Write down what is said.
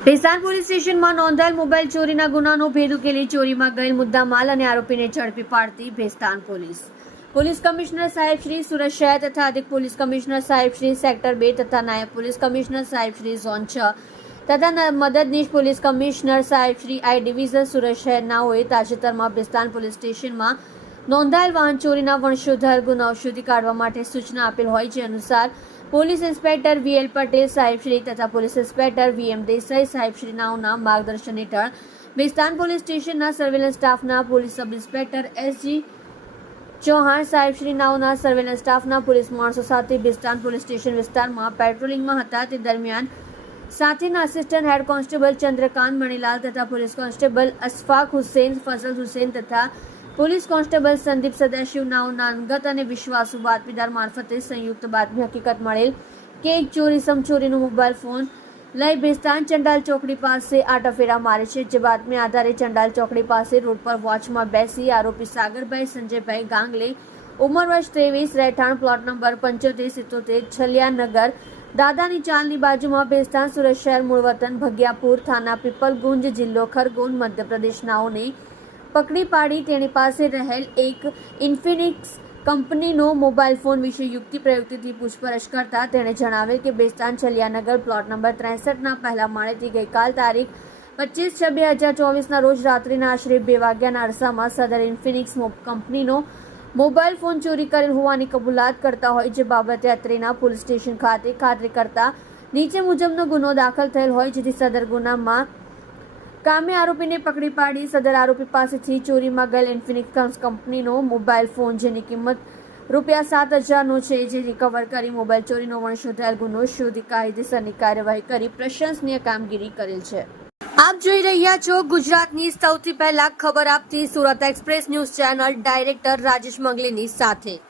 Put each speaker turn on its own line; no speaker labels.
Bhesan police સ્ટેશનમાં નોંધાયેલ mobile ચોરીના ગુનાનો ભેદ ઉકેલી ચોરીમાં ગયેલ મુદ્દા માલ અને આરોપીને ઝડપી પાડતી ભેસ્તાન પોલીસ. પોલીસ કમિશનર સાહેબ શ્રી સુરત શહેર તથા અધિક પોલીસ કમિશનર સાહેબ શ્રી સેક્ટર બે તથા નાયબ પોલીસ કમિશનર સાહેબ શ્રી ઝોન છ તથા મદદનીશ પોલીસ કમિશનર સાહેબ શ્રી આઈ ડિવિઝન સુરત શહેરનાઓએ તાજેતરમાં ભેસ્તાન પોલીસ સ્ટેશનમાં નોંધાયેલ વાહન ચોરીના વંશોધર ગુનાઓ શોધી કાઢવા માટે સૂચના આપેલ હોય જે અનુસાર પોલીસ ઇન્સ્પેક્ટર વીએલ પટેલ સાહેબશ્રી તથા પોલીસ ઇન્સ્પેક્ટર વીએમ દેસાઈ સાહેબશ્રીનાઓના માર્ગદર્શન હેઠળ ભેસ્તાન પોલીસ સ્ટેશનના સર્વેલન્સ સ્ટાફના police sub inspector SG Chauhan સાહેબશ્રી નાઓના સર્વેલન્સ સ્ટાફના પોલીસ માણસો સાથે બિસ્તાન પોલીસ સ્ટેશન વિસ્તારમાં પેટ્રોલિંગમાં હતા. તે દરમિયાન સાથેના assistant head constable Chandrakant Manilal તથા પોલીસ કોન્સ્ટેબલ અશફાક હુસેન, ફઝલ હુસેન તથા પોલીસ કોન્સ્ટેબલ સંદીપ સદાશિવ નાઓના નાનગત અને વિશ્વાસુ બાતમીદાર મારફતે સંયુક્ત બાતમી હકીકત મળેલ કે એક ચોરી સમચોરીનો મોબાઈલ ફોન લઈ ભેસ્તાન ચંડાલ ચોકડી પાસે આટાફેરા મારે છે, જે બાતમી આધારે ચંડાલ ચોકડી પાસે રોડ પર વોચમાં બેસી આરોપી સાગરભાઈ સંજયભાઈ ગાંગલે ઉંમર વર્ષ ત્રેવીસ, રહેઠાણ પ્લોટ નંબર પંચોતેર, સિત્તોતેર, છલિયાનગર દાદાની ચાલની બાજુમાં ભેસ્તાન સુરત શહેર મૂળ વતન ભગિયાપુર થાના પીપલગુંજ જિલ્લો ખરગોન મધ્યપ્રદેશનાઓને પકડી પાડી તેની પાસે રહેલ એક ઇન્ફિનિક્સ કંપનીનો મોબાઈલ ફોન વિશે યુક્તિ પ્રયુક્તિથી પૂછપરછ કરતા તેણે જણાવેલ કે બેસ્તાન છલિયાનગર પ્લોટ નંબર ત્રેસઠના પહેલા માળેથી ગઈકાલ તારીખ પચીસ છ બે હજાર ચોવીસના રોજ રાત્રિના આશરે બે વાગ્યાના અરસામાં સદર ઇન્ફિનિક્સ કંપનીનો મોબાઈલ ફોન ચોરી કરેલ હોવાની કબૂલાત કરતા હોય જે બાબતે અત્રેના પોલીસ સ્ટેશન ખાતે ખાતરી કરતા નીચે મુજબનો ગુનો દાખલ થયેલ હોય જેથી સદર ગુનામાં કામે આરોપીને પકડી પાડી. સદર આરોપી પાસેથી ચોરીમાં ગયેલ ઇન્ફિનિક્સ કંપનીનો મોબાઈલ ફોન, જેની કિંમત રૂપિયા સાત હજારનો છે જે રિકવર કરી મોબાઈલ ચોરીનો વંશોધાયેલ ગુનો શોધી કાયદેસરની કાર્યવાહી કરી પ્રશંસનીય કામગીરી કરેલ છે. આપ જોઈ રહ્યા છો ગુજરાતની સૌથી પહેલા ખબર આપતી Surat express news channel director Rajesh મંગલીની સાથે.